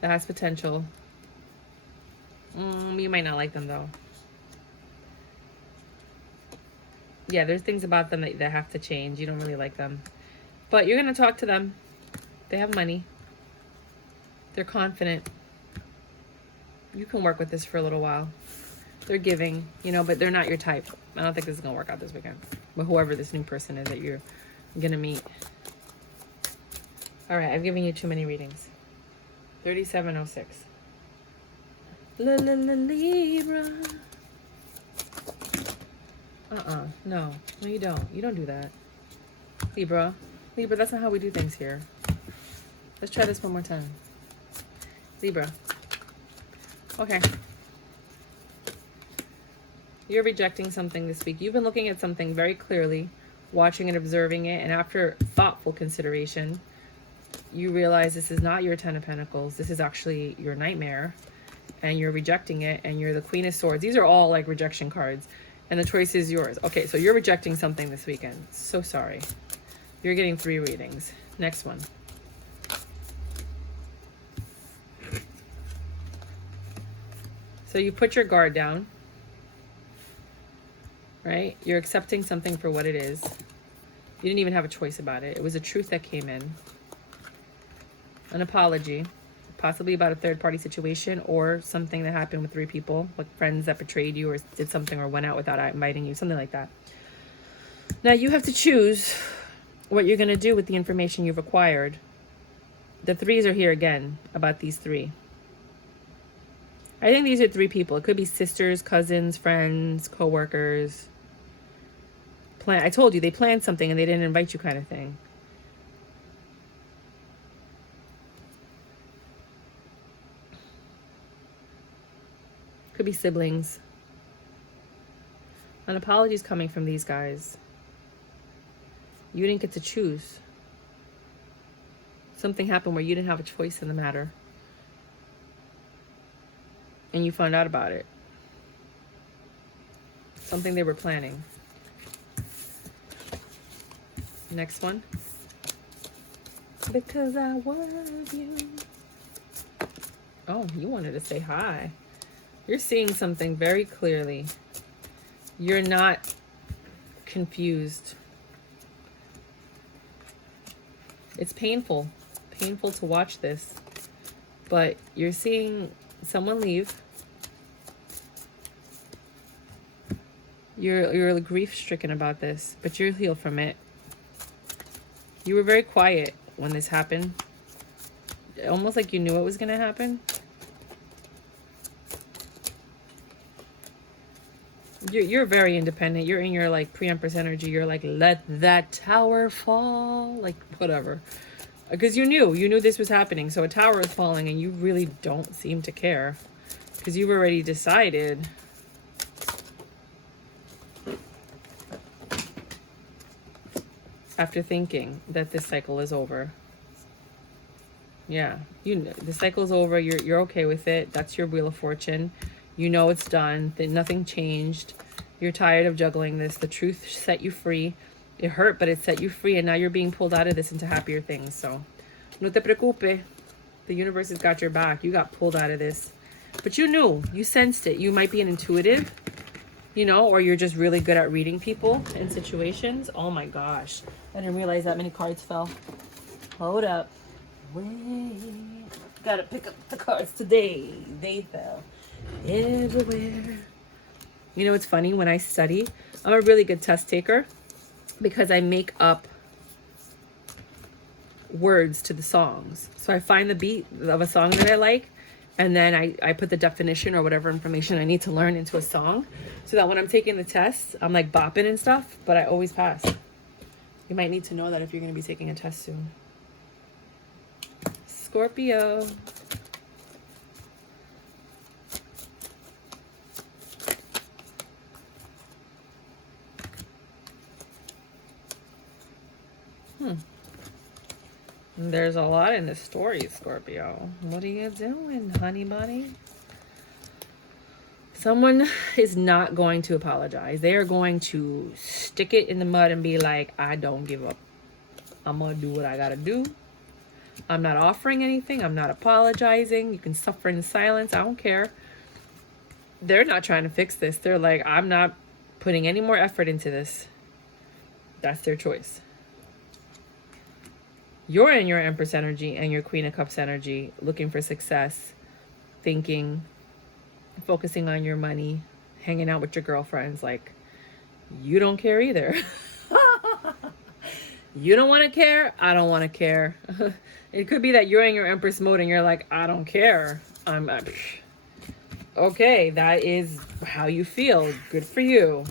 that has potential. You might not like them though. Yeah, there's things about them that have to change. You don't really like them. But you're going to talk to them. They have money. They're confident. You can work with this for a little while. They're giving, but they're not your type. I don't think this is going to work out this weekend. But whoever this new person is that you're going to meet. All right, I've given you too many readings. 3706. Libra. No, you don't. You don't do that. Libra, that's not how we do things here. Let's try this one more time. Libra. Okay. You're rejecting something this week. You've been looking at something very clearly, watching and observing it, and after thoughtful consideration, you realize this is not your Ten of Pentacles. This is actually your nightmare, and you're rejecting it, and you're the Queen of Swords. These are all like rejection cards, and the choice is yours. Okay, so you're rejecting something this weekend. So sorry. You're getting 3 readings. Next one. So you put your guard down, right? You're accepting something for what it is. You didn't even have a choice about it. It was a truth that came in. An apology, possibly about a third-party situation or something that happened with 3 people, like friends that betrayed you or did something or went out without inviting you, something like that. Now you have to choose what you're going to do with the information you've acquired. The 3s are here again about these 3. I think these are 3 people. It could be sisters, cousins, friends, co-workers. I told you, they planned something and they didn't invite you kind of thing. Could be siblings. An apology is coming from these guys. You didn't get to choose. Something happened where you didn't have a choice in the matter. And you found out about it. Something they were planning. Next one. Because I love you. Oh, you wanted to say hi. You're seeing something very clearly. You're not confused. It's painful. Painful to watch this. But you're seeing someone leave. You're grief-stricken about this, but you're healed from it. You were very quiet when this happened. Almost like you knew it was going to happen. You're very independent. You're in your like pre-empress energy. You're like, let that tower fall. Like, whatever. Because you knew this was happening. So a tower is falling and you really don't seem to care. Because you've already decided. After thinking that this cycle is over. Yeah, the cycle's over. You're okay with it. That's your Wheel of Fortune. You know it's done. That nothing changed. You're tired of juggling this. The truth set you free. It hurt, but it set you free, and now you're being pulled out of this into happier things. So, no te preocupe. The universe has got your back. You got pulled out of this, but you knew. You sensed it. You might be an intuitive, you know, or you're just really good at reading people and situations. Oh my gosh, I didn't realize that many cards fell. Hold up. Wait, gotta pick up the cards today. They fell everywhere. You know, it's funny, when I study, I'm a really good test taker because I make up words to the songs. So I find the beat of a song that I like, and then I put the definition or whatever information I need to learn into a song, so that when I'm taking the test, I'm like bopping and stuff, but I always pass. You might need to know that if you're going to be taking a test soon. Scorpio. There's a lot in this story, Scorpio. What are you doing, honey bunny? Someone is not going to apologize. They are going to stick it in the mud and be like, I don't give up. I'm going to do what I got to do. I'm not offering anything. I'm not apologizing. You can suffer in silence. I don't care. They're not trying to fix this. They're like, I'm not putting any more effort into this. That's their choice. You're in your Empress energy and your Queen of Cups energy, looking for success, thinking, focusing on your money, hanging out with your girlfriends. Like, you don't care either. You don't want to care. I don't want to care. It could be that you're in your Empress mode and you're like, I don't care. Okay, that is how you feel. Good for you.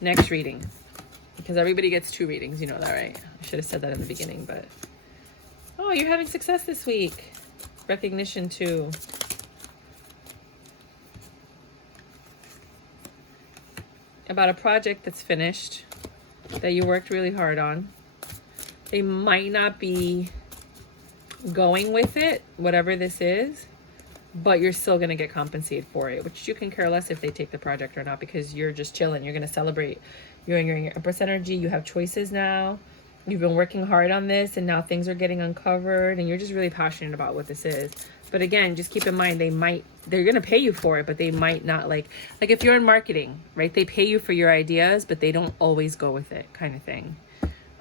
Next reading. Because everybody gets 2 readings. You know that, right? I should have said that in the beginning, but... Oh, you're having success this week. Recognition, too. About a project that's finished, that you worked really hard on. They might not be going with it, whatever this is, but you're still going to get compensated for it, which you can care less if they take the project or not, because you're just chilling. You're going to celebrate. You're in your Empress energy. You have choices now. You've been working hard on this, and now things are getting uncovered, and you're just really passionate about what this is. But again, just keep in mind, they're going to pay you for it, but they might not like if you're in marketing, right? They pay you for your ideas, but they don't always go with it, kind of thing.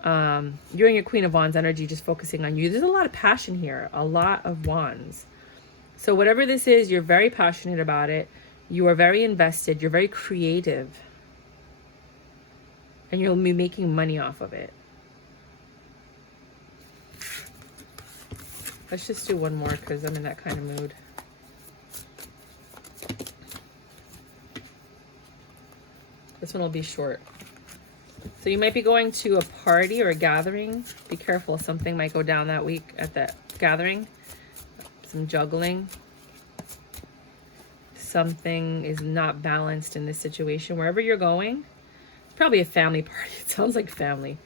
You're in your Queen of Wands energy, just focusing on you. There's a lot of passion here, a lot of wands. So whatever this is, you're very passionate about it. You are very invested. You're very creative. And you'll be making money off of it. Let's just do one more because I'm in that kind of mood. This one will be short. So you might be going to a party or a gathering. Be careful. Something might go down that week at that gathering. Some juggling. Something is not balanced in this situation. Wherever you're going, it's probably a family party. It sounds like family.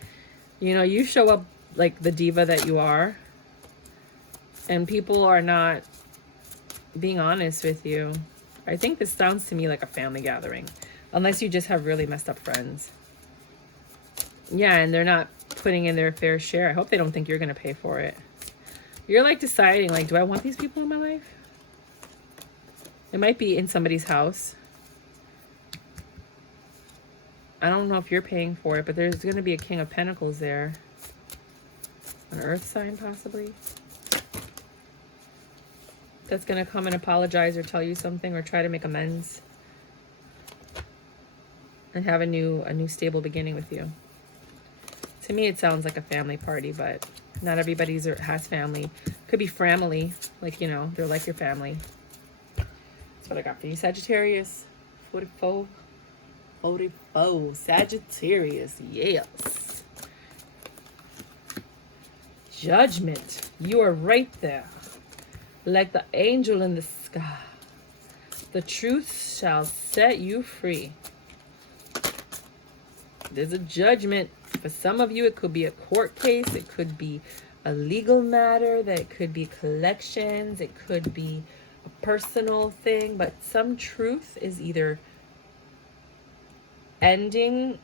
You know, you show up like the diva that you are, and people are not being honest with you. I think this sounds to me like a family gathering, unless you just have really messed up friends. Yeah, and they're not putting in their fair share. I hope they don't think you're going to pay for it. You're like deciding, like, do I want these people in my life? It might be in somebody's house. I don't know if you're paying for it, but there's going to be a King of Pentacles there. An earth sign, possibly. That's going to come and apologize or tell you something or try to make amends. And have a new stable beginning with you. To me, it sounds like a family party, but not everybody has family. Could be family, like, you know, they're like your family. That's what I got for you, Sagittarius. 44. Sagittarius, yes. Judgment. You are right there, like the angel in the sky. The truth shall set you free. There's a judgment. For some of you, it could be a court case. It could be a legal matter. That could be collections. It could be a personal thing. But some truth is either ending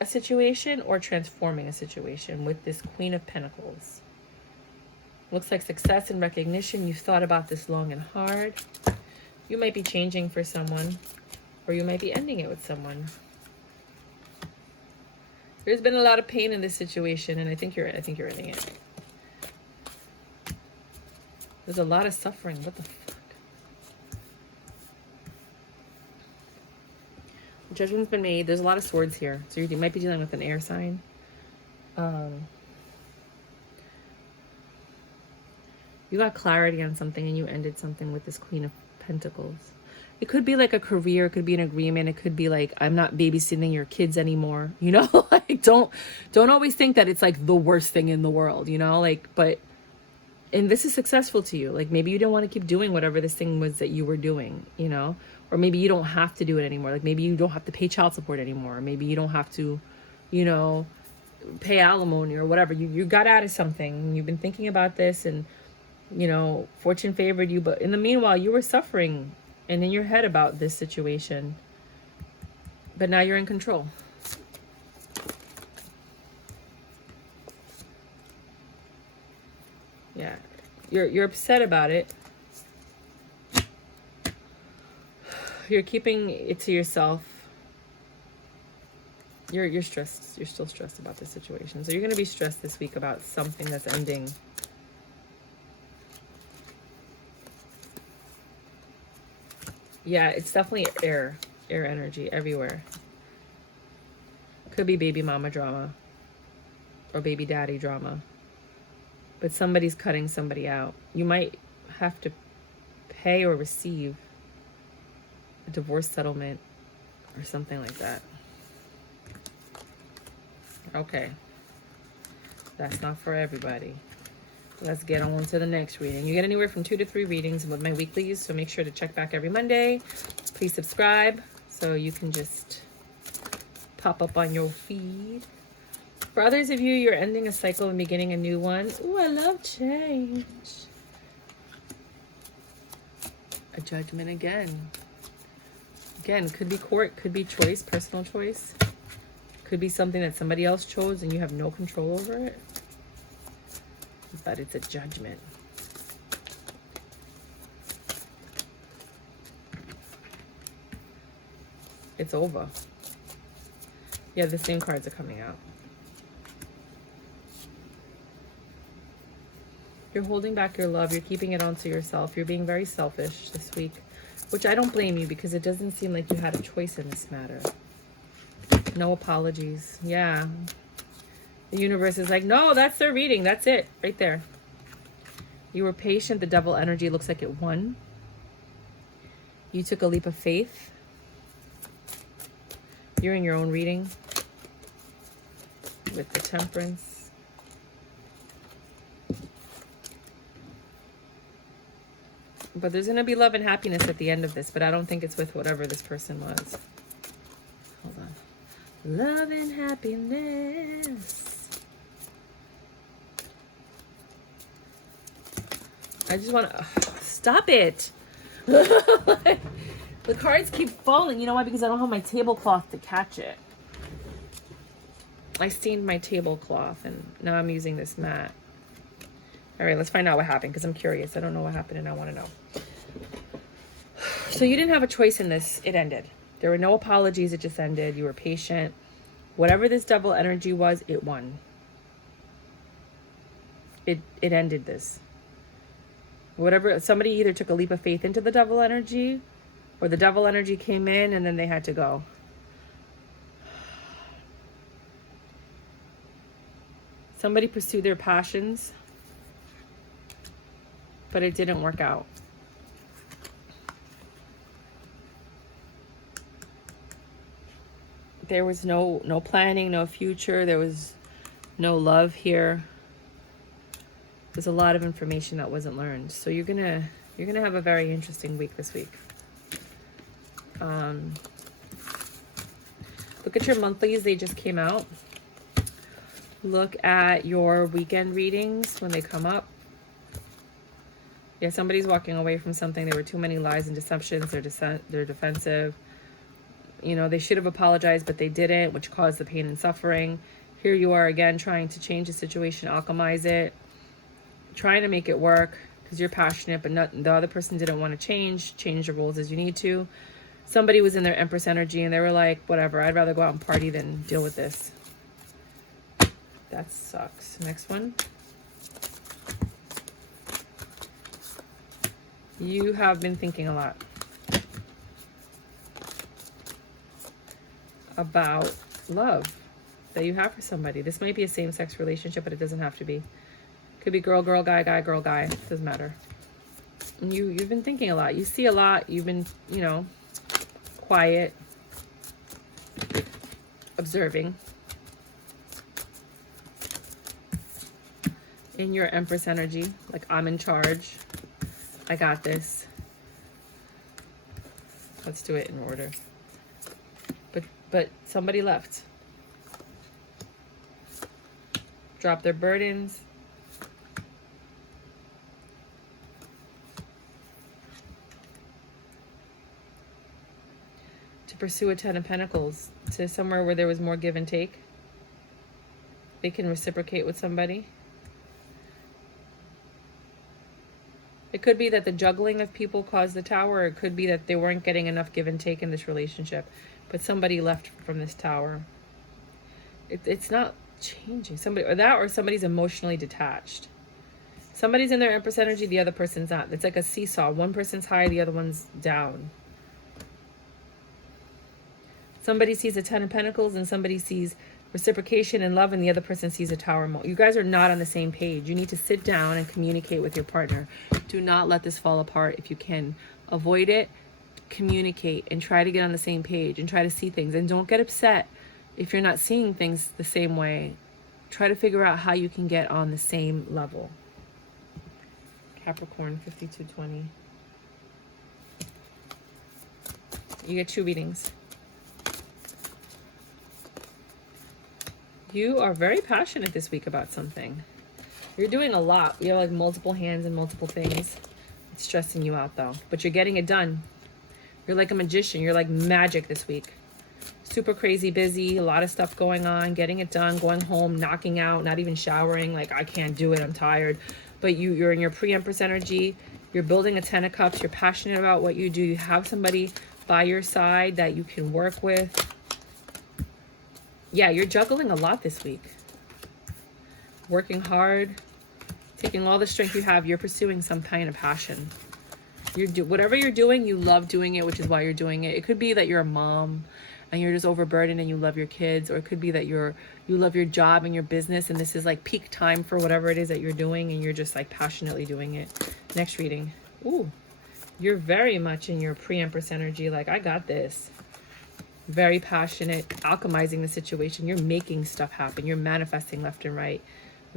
a situation or transforming a situation with this Queen of Pentacles. Looks like success and recognition. You've thought about this long and hard. You might be changing for someone, or you might be ending it with someone. There's been a lot of pain in this situation, and I think you're ending it. There's a lot of suffering. What the fuck? Judgment's been made. There's a lot of swords here, so you might be dealing with an air sign. You got clarity on something, and you ended something with this Queen of Pentacles. It could be like a career, it could be an agreement, it could be like, I'm not babysitting your kids anymore, you know. Like, don't always think that it's like the worst thing in the world, you know, like, but, and this is successful to you, like maybe you don't want to keep doing whatever this thing was that you were doing, you know, or maybe you don't have to do it anymore, like maybe you don't have to pay child support anymore, or maybe you don't have to, you know, pay alimony or whatever. You got out of something, you've been thinking about this, and you know, fortune favored you, but in the meanwhile you were suffering and in your head about this situation, but now you're in control. Yeah, you're upset about it. You're keeping it to yourself. You're stressed. You're still stressed about this situation, so you're going to be stressed this week about something that's ending. Yeah, it's definitely air energy everywhere. Could be baby mama drama or baby daddy drama. But somebody's cutting somebody out. You might have to pay or receive a divorce settlement or something like that. Okay. That's not for everybody. Let's get on to the next reading. You get anywhere from 2 to 3 readings with my weeklies, so make sure to check back every Monday. Please subscribe so you can just pop up on your feed. For others of you, you're ending a cycle and beginning a new one. Ooh, I love change. A judgment again. Again, could be court, could be choice, personal choice. Could be something that somebody else chose and you have no control over it. But it's a judgment. It's over. Yeah, the same cards are coming out. You're holding back your love. You're keeping it onto yourself. You're being very selfish this week, which I don't blame you because it doesn't seem like you had a choice in this matter. No apologies. Yeah. The universe is like, no, that's their reading. That's it. Right there. You were patient. The devil energy looks like it won. You took a leap of faith. You're in your own reading with the Temperance. But there's going to be love and happiness at the end of this, but I don't think it's with whatever this person was. Hold on. Love and happiness. I just want to... stop it. The cards keep falling. You know why? Because I don't have my tablecloth to catch it. I stained my tablecloth and now I'm using this mat. All right, let's find out what happened because I'm curious. I don't know what happened and I want to know. So you didn't have a choice in this. It ended. There were no apologies. It just ended. You were patient. Whatever this devil energy was, it won. It ended this. Whatever, somebody either took a leap of faith into the devil energy or the devil energy came in and then they had to go. Somebody pursued their passions, but it didn't work out. There was no planning, no future. There was no love here. There's a lot of information that wasn't learned. So you're gonna have a very interesting week this week. Look at your monthlies, they just came out. Look at your weekend readings when they come up. Yeah, somebody's walking away from something. There were too many lies and deceptions. They're defensive. You know, they should have apologized, but they didn't, which caused the pain and suffering. Here you are again trying to change the situation, alchemize it, trying to make it work because you're passionate, but the other person didn't want to change the rules as you need to. Somebody was in their Empress energy and they were like, whatever, I'd rather go out and party than deal with this. That sucks. Next one. You have been thinking a lot about love that you have for somebody. This might be a same-sex relationship, but it doesn't have to be. Could be girl, girl, guy, guy, girl, guy. It doesn't matter. And you've been thinking a lot. You see a lot. You've been, you know, quiet, observing. In your Empress energy, like I'm in charge. I got this. Let's do it in order. But somebody left. Drop their burdens. To pursue a 10 of Pentacles. To somewhere where there was more give and take. They can reciprocate with somebody. It could be that the juggling of people caused the tower. Or it could be that they weren't getting enough give and take in this relationship. But somebody left from this tower. It's not changing. Somebody, or somebody's emotionally detached. Somebody's in their Empress energy, the other person's not. It's like a seesaw. One person's high, the other one's down. Somebody sees a 10 of Pentacles and somebody sees reciprocation and love and the other person sees a tower. You guys are not on the same page. You need to sit down and communicate with your partner. Do not let this fall apart if you can. Avoid it. Communicate and try to get on the same page and try to see things. And don't get upset if you're not seeing things the same way. Try to figure out how you can get on the same level. Capricorn, 5220. You get 2 readings. You are very passionate this week about something. You're doing a lot. You have like multiple hands and multiple things. It's stressing you out though, but you're getting it done. You're like a magician. You're like magic this week. Super crazy busy, a lot of stuff going on, getting it done, going home, knocking out, not even showering. Like, I can't do it, I'm tired. But you're in your pre-Empress energy. You're building a 10 of Cups. You're passionate about what you do. You have somebody by your side that you can work with. Yeah, you're juggling a lot this week. Working hard, taking all the strength you have. You're pursuing some kind of passion. Whatever you're doing, you love doing it, which is why you're doing it. It could be that you're a mom and you're just overburdened and you love your kids, or it could be that you love your job and your business and this is like peak time for whatever it is that you're doing and you're just like passionately doing it. Next reading. Ooh, you're very much in your pre-Empress energy. Like, I got this. Very passionate, alchemizing the situation. You're making stuff happen. You're manifesting left and right.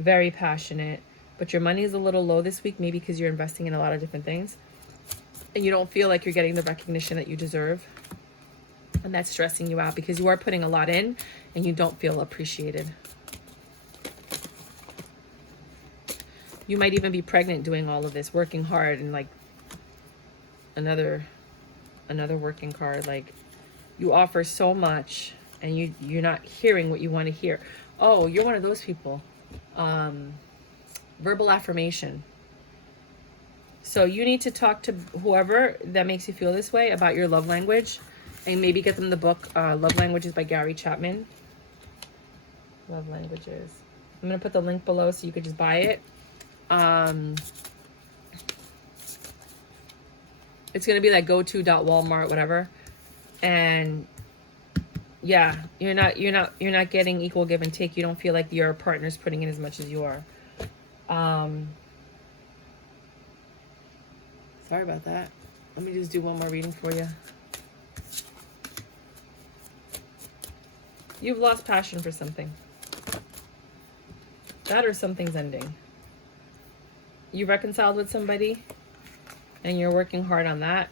Very passionate. But your money is a little low this week, maybe because you're investing in a lot of different things. And you don't feel like you're getting the recognition that you deserve. And that's stressing you out because you are putting a lot in and you don't feel appreciated. You might even be pregnant doing all of this, working hard, and like another working card. Like, you offer so much and you're not hearing what you want to hear. Oh, you're one of those people. Verbal affirmation. So you need to talk to whoever that makes you feel this way about your love language, and maybe get them the book Love Languages by Chapman. Love Languages. I'm going to put the link below so you could just buy it. It's going to be like go-to.walmart, whatever. And yeah, you're not getting equal give and take. You don't feel like your partner's putting in as much as you are. Sorry about that. Let me just do one more reading for you. You've lost passion for something. That or something's ending. you reconciled with somebody and you're working hard on that.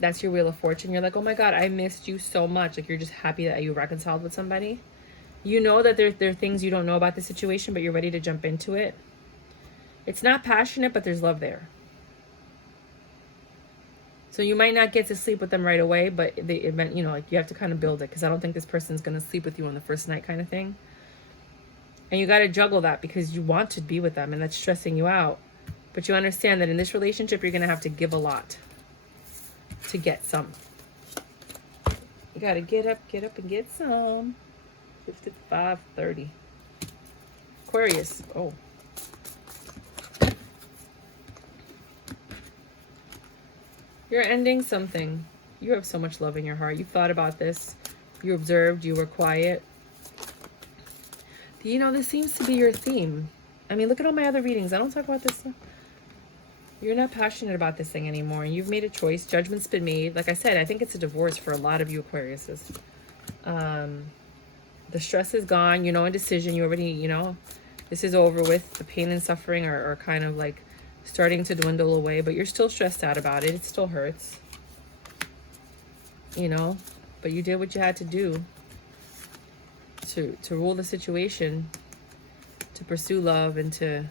That's your Wheel of Fortune. You're like, oh my God, I missed you so much. Like, you're just happy that you reconciled with somebody. You know that there are things you don't know about the situation, but you're ready to jump into it. It's not passionate, but there's love there. So you might not get to sleep with them right away, but you know, like, you have to kind of build it, because I don't think this person's going to sleep with you on the first night kind of thing. And you got to juggle that because you want to be with them and that's stressing you out. But you understand that in this relationship, you're going to have to give a lot to get some. You got to get up and get some. 55:30. Aquarius. Oh. You're ending something. You have so much love in your heart. You thought about this. You observed. You were quiet. You know, this seems to be your theme. I mean, look at all my other readings. I don't talk about this stuff. You're not passionate about this thing anymore. You've made a choice. Judgment's been made. Like I said, I think it's a divorce for a lot of you Aquariuses. The stress is gone. You know, a decision. You already, you know, this is over with. The pain and suffering are kind of like starting to dwindle away, but you're still stressed out about it. It still hurts. You know, but you did what you had to do to rule the situation, to pursue love, and to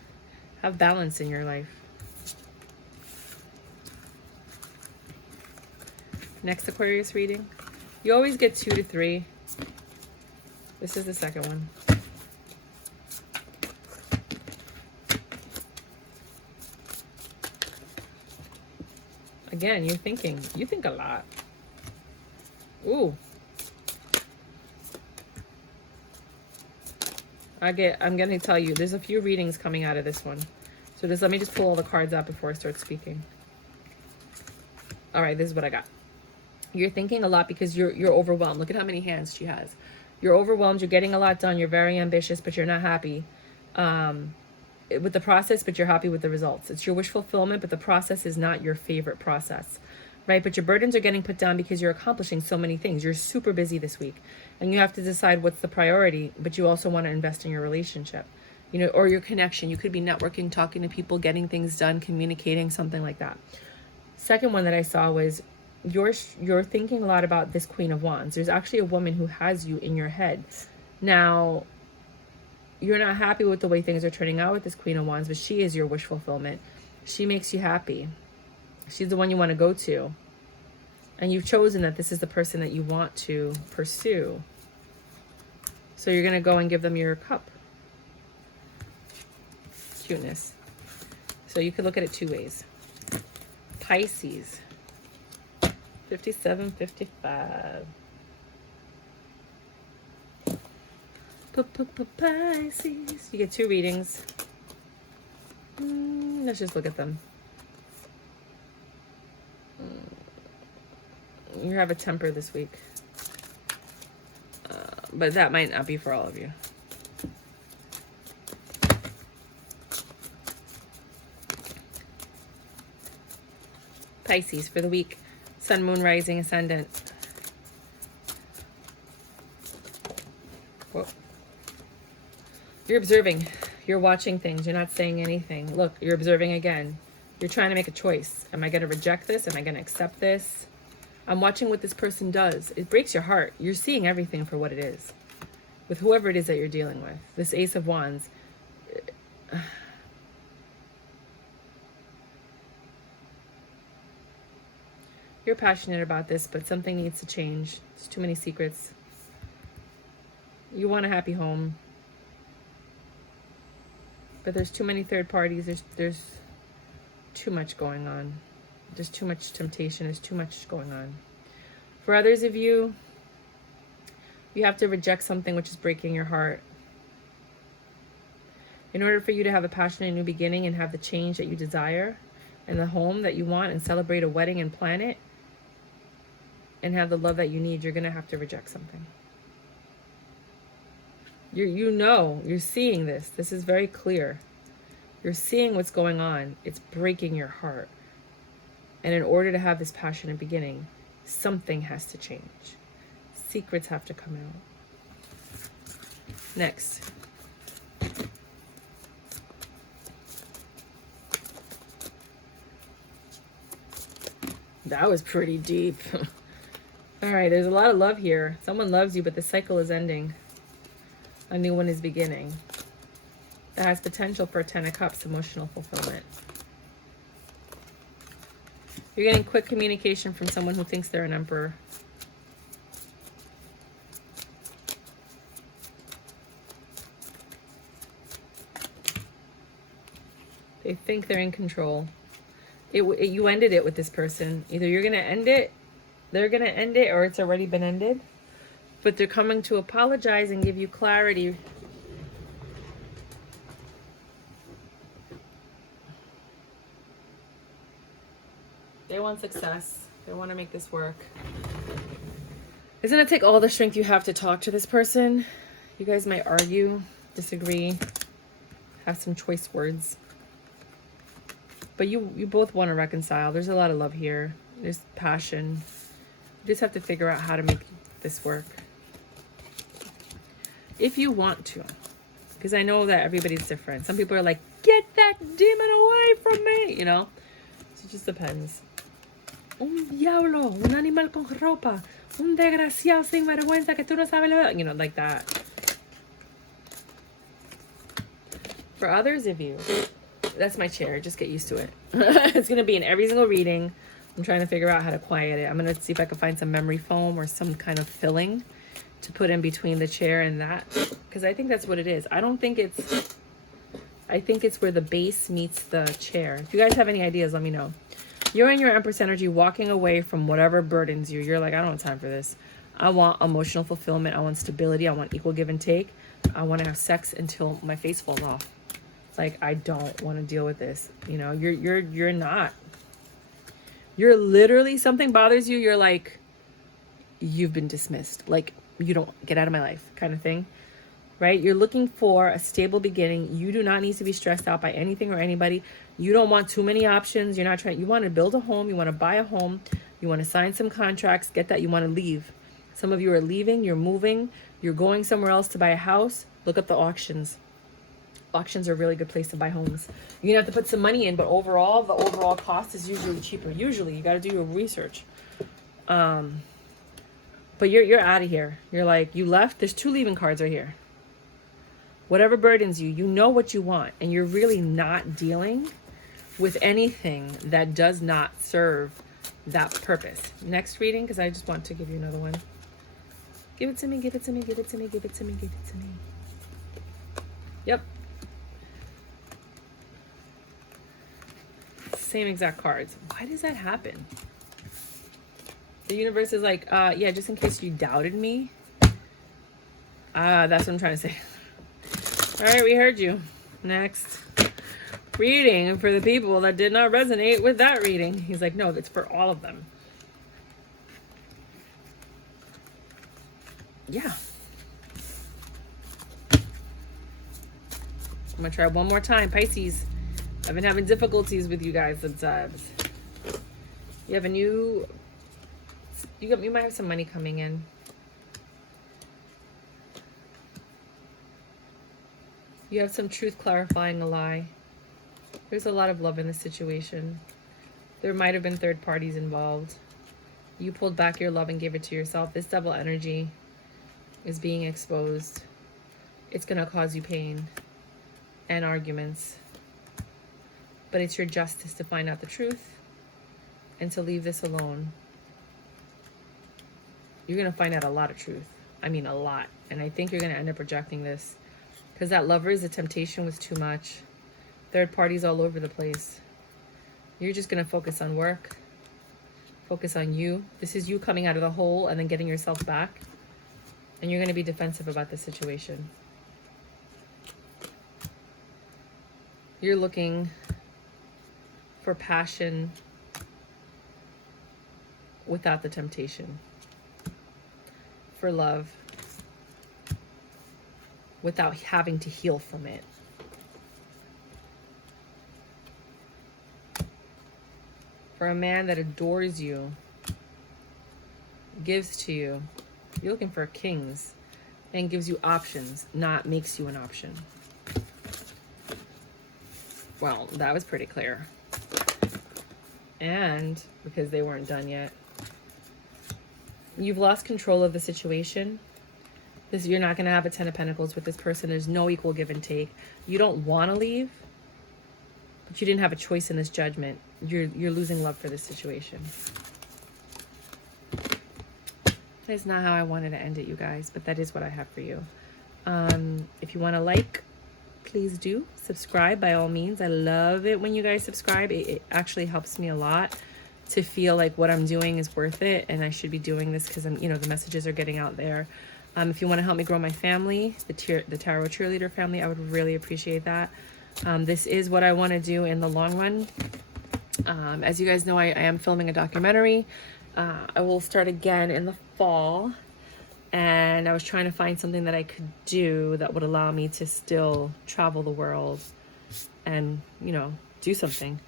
have balance in your life. Next Aquarius reading. You always get 2 to 3. This is the second one. Again, you're thinking. You think a lot. Ooh. I'm going to tell you, there's a few readings coming out of this one. So let me just pull all the cards out before I start speaking. All right, this is what I got. You're thinking a lot because you're overwhelmed. Look at how many hands she has. You're overwhelmed. You're getting a lot done. You're very ambitious, but you're not happy with the process, but you're happy with the results. It's your wish fulfillment, but the process is not your favorite process, right? But your burdens are getting put down because you're accomplishing so many things. You're super busy this week, and you have to decide what's the priority, but you also want to invest in your relationship, you know, or your connection. You could be networking, talking to people, getting things done, communicating, something like that. Second one that I saw was you're thinking a lot about this Queen of Wands. There's actually a woman who has you in your head. Now, you're not happy with the way things are turning out with this Queen of Wands, but she is your wish fulfillment. She makes you happy. She's the one you want to go to. And you've chosen that this is the person that you want to pursue. So you're going to go and give them your cup. Cuteness. So you could look at it 2 ways. Pisces. 57-55. Pisces. You get 2 readings. Let's just look at them. You have a temper this week. But that might not be for all of you. Pisces for the week. Sun, moon, rising, ascendant. Whoa. You're observing. You're watching things. You're not saying anything. Look, you're observing again. You're trying to make a choice. Am I going to reject this? Am I going to accept this? I'm watching what this person does. It breaks your heart. You're seeing everything for what it is. With whoever it is that you're dealing with. This Ace of Wands. You're passionate about this, but something needs to change. There's too many secrets. You want a happy home. But there's too many third parties. There's too much going on. There's too much temptation. There's too much going on. For others of you, you have to reject something which is breaking your heart. In order for you to have a passionate new beginning and have the change that you desire and the home that you want and celebrate a wedding and plan it and have the love that you need, you're going to have to reject something. You're seeing this. This is very clear. You're seeing what's going on. It's breaking your heart. And in order to have this passionate beginning, something has to change. Secrets have to come out. Next. That was pretty deep. All right, there's a lot of love here. Someone loves you, but the cycle is ending. A new one is beginning. That has potential for 10 of Cups, emotional fulfillment. You're getting quick communication from someone who thinks they're an emperor. They think they're in control. You ended it with this person. Either you're going to end it, they're going to end it, or it's already been ended. But they're coming to apologize and give you clarity. They want success. They want to make this work. It's going to take all the strength you have to talk to this person. You guys might argue, disagree, have some choice words. But you both want to reconcile. There's a lot of love here. There's passion. You just have to figure out how to make this work. If you want to. Because I know that everybody's different. Some people are like, get that demon away from me, you know? So it just depends. Un diablo, un animal con ropa, un desgraciado sin vergüenza que tú no sabes lo... You know, like that. For others of you... That's my chair. Just get used to it. It's going to be in every single reading. I'm trying to figure out how to quiet it. I'm going to see if I can find some memory foam or some kind of filling to put in between the chair and that. Because I think that's what it is. I think it's where the base meets the chair. If you guys have any ideas, let me know. You're in your Empress energy, walking away from whatever burdens you. You're like, I don't have time for this. I want emotional fulfillment. I want stability. I want equal give and take. I want to have sex until my face falls off. Like, I don't want to deal with this. You know, you're not. You're literally, something bothers you. You're like, you've been dismissed. Like, you don't get out of my life kind of thing. Right? You're looking for a stable beginning. You do not need to be stressed out by anything or anybody. You don't want too many options. You're not trying. You want to build a home. You want to buy a home. You want to sign some contracts. Get that. You want to leave. Some of you are leaving. You're moving. You're going somewhere else to buy a house. Look up the auctions. Auctions are a really good place to buy homes. You're gonna have to put some money in, but overall, the overall cost is usually cheaper. Usually, you got to do your research. But you're out of here. You're like, you left. There's 2 leaving cards right here. Whatever burdens you, you know what you want, and you're really not dealing with anything that does not serve that purpose. Next reading, because I just want to give you another one. Give it to me. Give it to me. Give it to me. Give it to me. Give it to me. Yep. Same exact cards. Why does that happen? The universe is like, yeah, just in case you doubted me. That's what I'm trying to say. All right, we heard you. Next reading for the people that did not resonate with that reading. He's like, no, it's for all of them. Yeah. I'm going to try one more time. Pisces. I've been having difficulties with you guys sometimes. You have a new... You might have some money coming in. You have some truth clarifying a lie. There's a lot of love in this situation. There might have been third parties involved. You pulled back your love and gave it to yourself. This double energy is being exposed. It's going to cause you pain and arguments. But it's your justice to find out the truth and to leave this alone. You're going to find out a lot of truth. I mean, a lot. And I think you're going to end up rejecting this. Because that Lovers, the temptation was too much. Third parties all over the place. You're just going to focus on work. Focus on you. This is you coming out of the hole and then getting yourself back. And you're going to be defensive about the situation. You're looking for passion without the temptation. For love without having to heal from it. For a man that adores you, gives to you. You're looking for kings and gives you options, not makes you an option. Well, that was pretty clear. And because they weren't done yet, you've lost control of the situation. You're not going to have a 10 of Pentacles with this person. There's no equal give and take. You don't want to leave, but you didn't have a choice in this judgment. You're losing love for this situation. That's not how I wanted to end it, you guys, but that is what I have for you. If you want to like, please do. Subscribe by all means. I love it when you guys subscribe. It actually helps me a lot to feel like what I'm doing is worth it, and I should be doing this because I'm, the messages are getting out there. If you want to help me grow my family, the Tarot Cheerleader family, I would really appreciate that. This is what I want to do in the long run. As you guys know, I am filming a documentary. I will start again in the fall. And I was trying to find something that I could do that would allow me to still travel the world and, do something.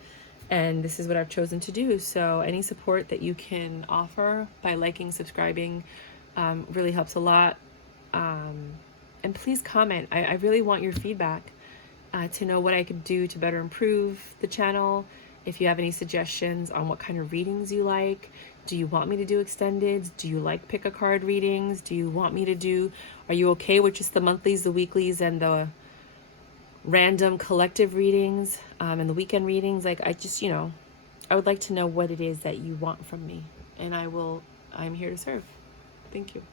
And this is what I've chosen to do. So any support that you can offer by liking, subscribing, really helps a lot. And please comment. I really want your feedback to know what I could do to better improve the channel. If you have any suggestions on what kind of readings you like. Do you want me to do extended? Do you like pick a card readings? Do you want me to do, are you okay with just the monthlies, the weeklies, and the random collective readings, and the weekend readings? Like, I just, I would like to know what it is that you want from me, and I'm here to serve. Thank you.